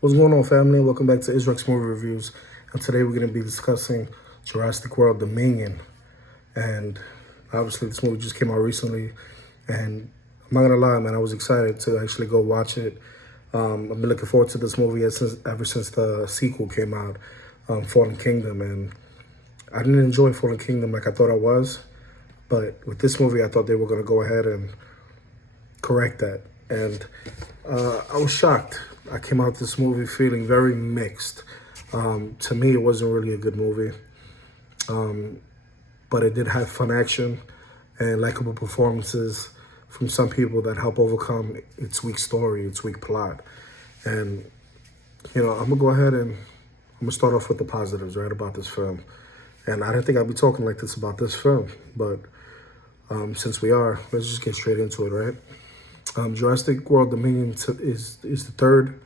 What's going on, family? Welcome back to Israel's Movie Reviews. And today we're going to be discussing Jurassic World Dominion. And obviously, this movie just came out recently. And I'm not going to lie, man, I was excited to actually go watch it. I've been looking forward to this movie ever since the sequel came out, Fallen Kingdom. And I didn't enjoy Fallen Kingdom like I thought I was. But with this movie, I thought they were going to go ahead and correct that. And I was shocked. I came out this movie feeling very mixed. To me, it wasn't really a good movie. But it did have fun action and likable performances from some people that help overcome its weak story, its weak plot. And, I'm going to go ahead and I'm going to start off with the positives, right, about this film. And I didn't think I'd be talking like this about this film, but since we are, let's just get straight into it, right? Jurassic World Dominion is the third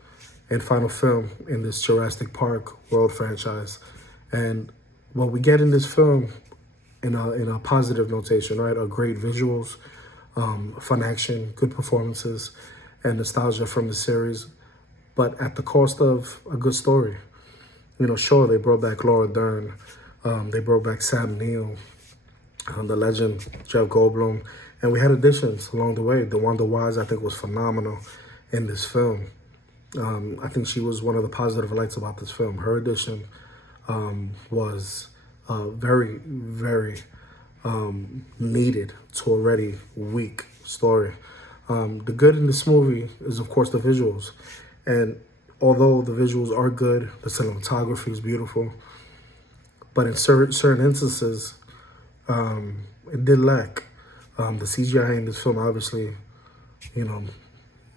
and final film in this Jurassic Park World franchise. And what we get in this film, in a positive notation, right, are great visuals, fun action, good performances, and nostalgia from the series, but at the cost of a good story. Sure, they brought back Laura Dern, they brought back Sam Neill, the legend Jeff Goldblum, and we had additions along the way. The Wanda Wise, I think, was phenomenal in this film. I think she was one of the positive lights about this film. Her addition was very, very needed to a already weak story. The good in this movie is, of course, the visuals. And although the visuals are good, the cinematography is beautiful, but in certain instances, it did lack. The CGI in this film, obviously,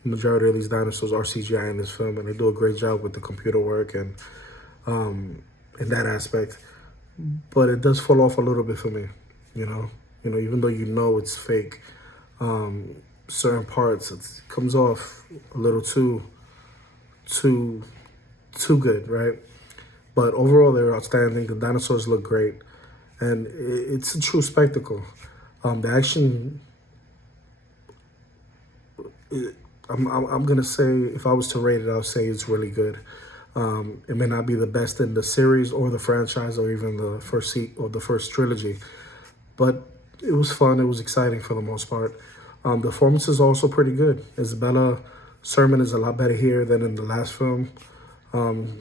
majority of these dinosaurs are CGI in this film, and they do a great job with the computer work and in that aspect. But it does fall off a little bit for me, even though it's fake. Certain parts, it comes off a little too good, right? But overall, they're outstanding. The dinosaurs look great, and it's a true spectacle. The action, I'm gonna say, if I was to rate it, I'll say it's really good. It may not be the best in the series or the franchise or even the first trilogy, but it was fun. It was exciting for the most part. The performance is also pretty good. Isabella Sermon is a lot better here than in the last film.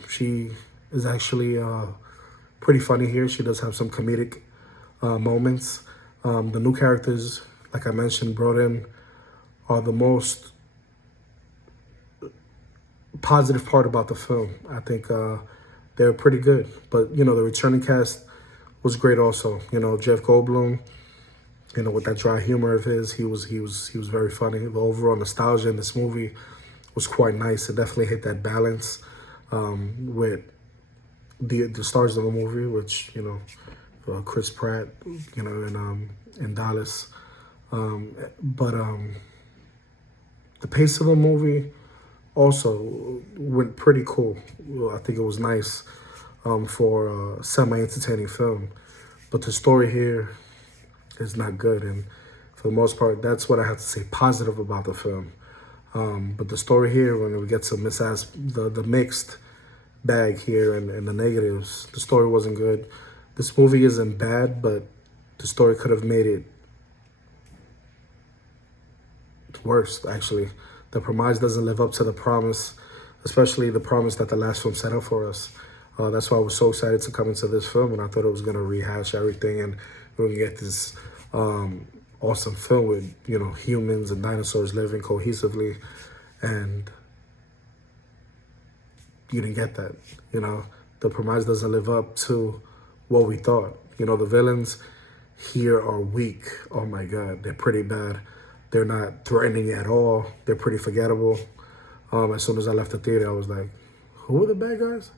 She is actually pretty funny here. She does have some comedic moments. The new characters, like I mentioned, brought in are the most positive part about the film. I think they're pretty good. But, the returning cast was great also. Jeff Goldblum, with that dry humor of his, he was very funny. The overall nostalgia in this movie was quite nice. It definitely hit that balance with the stars of the movie, which, Chris Pratt, in Dallas. But the pace of the movie also went pretty cool. I think it was nice for a semi-entertaining film. But the story here is not good. And for the most part, that's what I have to say positive about the film. But the story here, when we get to the mixed bag here and the negatives, the story wasn't good. This movie isn't bad, but the story could have made it worse, actually. The premise doesn't live up to the promise, especially the promise that the last film set up for us. That's why I was so excited to come into this film, and I thought it was going to rehash everything, and we're going to get this awesome film with, humans and dinosaurs living cohesively, and you didn't get that. The premise doesn't live up to what we thought. The villains here are weak. Oh my God, they're pretty bad. They're not threatening at all. They're pretty forgettable. As soon as I left the theater, I was like, who are the bad guys?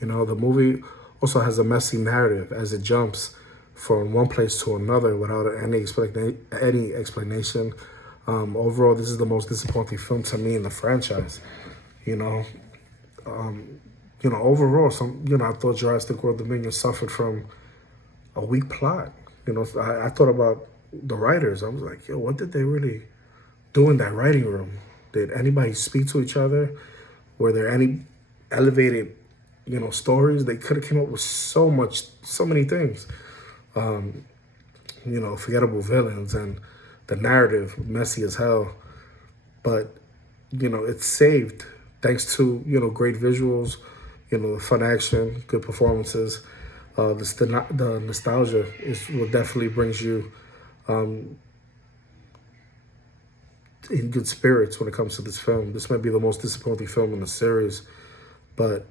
The movie also has a messy narrative as it jumps from one place to another without any explanation. Overall, this is the most disappointing film to me in the franchise. Overall, I thought Jurassic World Dominion suffered from a weak plot. I thought about the writers. I was like, what did they really do in that writing room? Did anybody speak to each other? Were there any elevated, stories? They could have came up with so many things. Forgettable villains and the narrative messy as hell. But it's saved thanks to great visuals, fun action, good performances. The nostalgia is what definitely brings you in good spirits when it comes to this film. This might be the most disappointing film in the series, but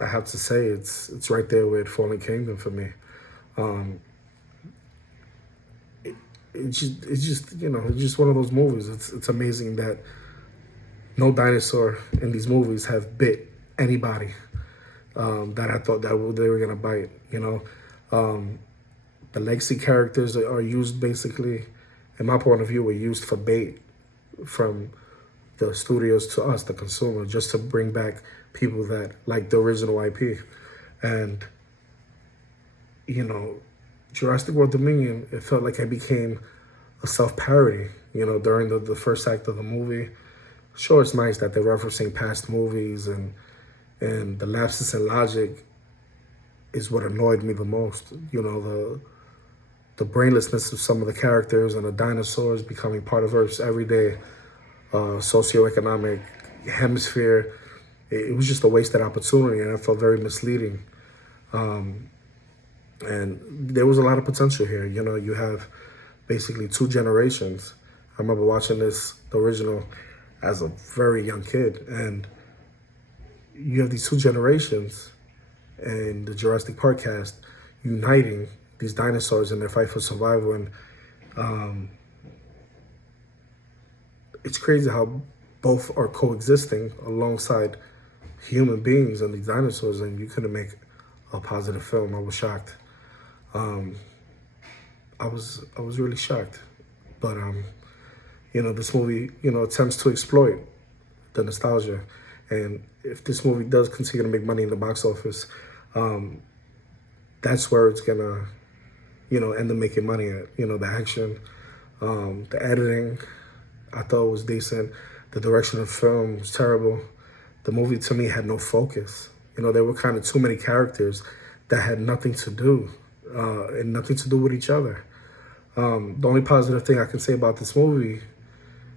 I have to say it's right there with Fallen Kingdom for me. It's just one of those movies. It's amazing that no dinosaur in these movies have bit anybody that I thought that they were gonna bite. The legacy characters are used basically, in my point of view, were used for bait from the studios to us, the consumer, just to bring back people that like the original IP. And Jurassic World Dominion, it felt like it became a self-parody, during the first act of the movie. Sure, it's nice that they're referencing past movies and the lapses in logic is what annoyed me the most. The brainlessness of some of the characters and the dinosaurs becoming part of Earth's everyday socioeconomic hemisphere. It was just a wasted opportunity, and I felt very misleading. And there was a lot of potential here. You have basically two generations. I remember watching the original, as a very young kid, and you have these two generations and the Jurassic Park cast uniting these dinosaurs in their fight for survival. And it's crazy how both are coexisting alongside human beings and these dinosaurs, and you couldn't make a positive film. I was shocked. I was really shocked. But this movie, attempts to exploit the nostalgia. And if this movie does continue to make money in the box office, that's where it's gonna, end up making money at. The action, the editing, I thought was decent. The direction of the film was terrible. The movie to me had no focus. There were kind of too many characters that had nothing to do and nothing to do with each other. The only positive thing I can say about this movie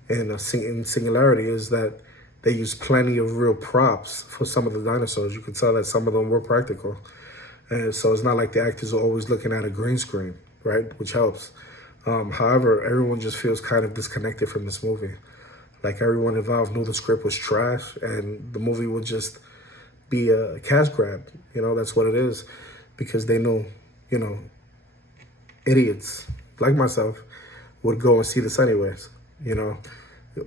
in singularity is that they used plenty of real props for some of the dinosaurs. You could tell that some of them were practical. And so it's not like the actors are always looking at a green screen, right? Which helps. However, everyone just feels kind of disconnected from this movie. Like everyone involved knew the script was trash and the movie would just be a cash grab. That's what it is. Because they know, idiots like myself would go and see this anyways,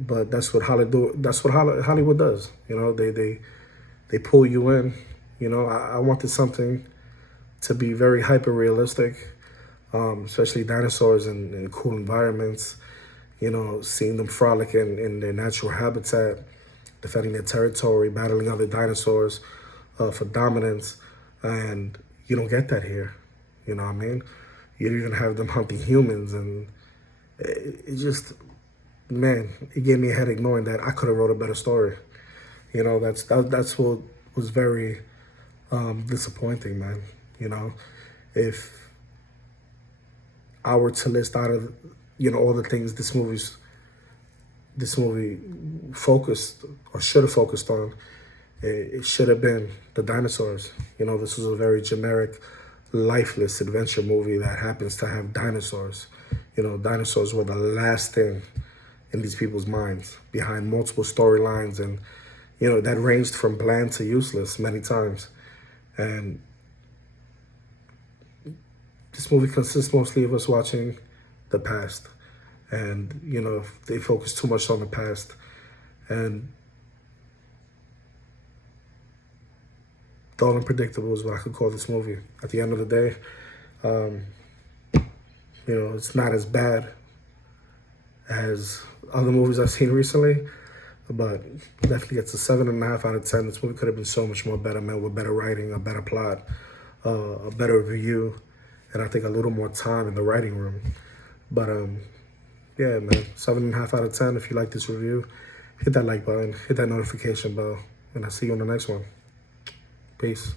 But that's what Hollywood does. They pull you in. I wanted something to be very hyper realistic, especially dinosaurs in cool environments. Seeing them frolic in their natural habitat, defending their territory, battling other dinosaurs for dominance, and you don't get that here. You know what I mean? You don't even have them hunting humans, and it just, man, it gave me a headache knowing that I could have wrote a better story. That's what was very disappointing, man. If I were to list out of all the things this movie focused or should have focused on, it should have been the dinosaurs. This was a very generic, lifeless adventure movie that happens to have dinosaurs. Dinosaurs were the last thing in these people's minds, behind multiple storylines, and that ranged from bland to useless many times. And this movie consists mostly of us watching the past. And, they focus too much on the past. And dull and predictable is what I could call this movie. At the end of the day, it's not as bad as other movies I've seen recently, but definitely gets a 7.5 out of 10. This movie could have been so much more better, man, with better writing, a better plot, a better review, and I think a little more time in the writing room. But yeah, man, 7.5 out of 10 if you like this review. hit that like button, hit that notification bell, and I'll see you on the next one. Peace.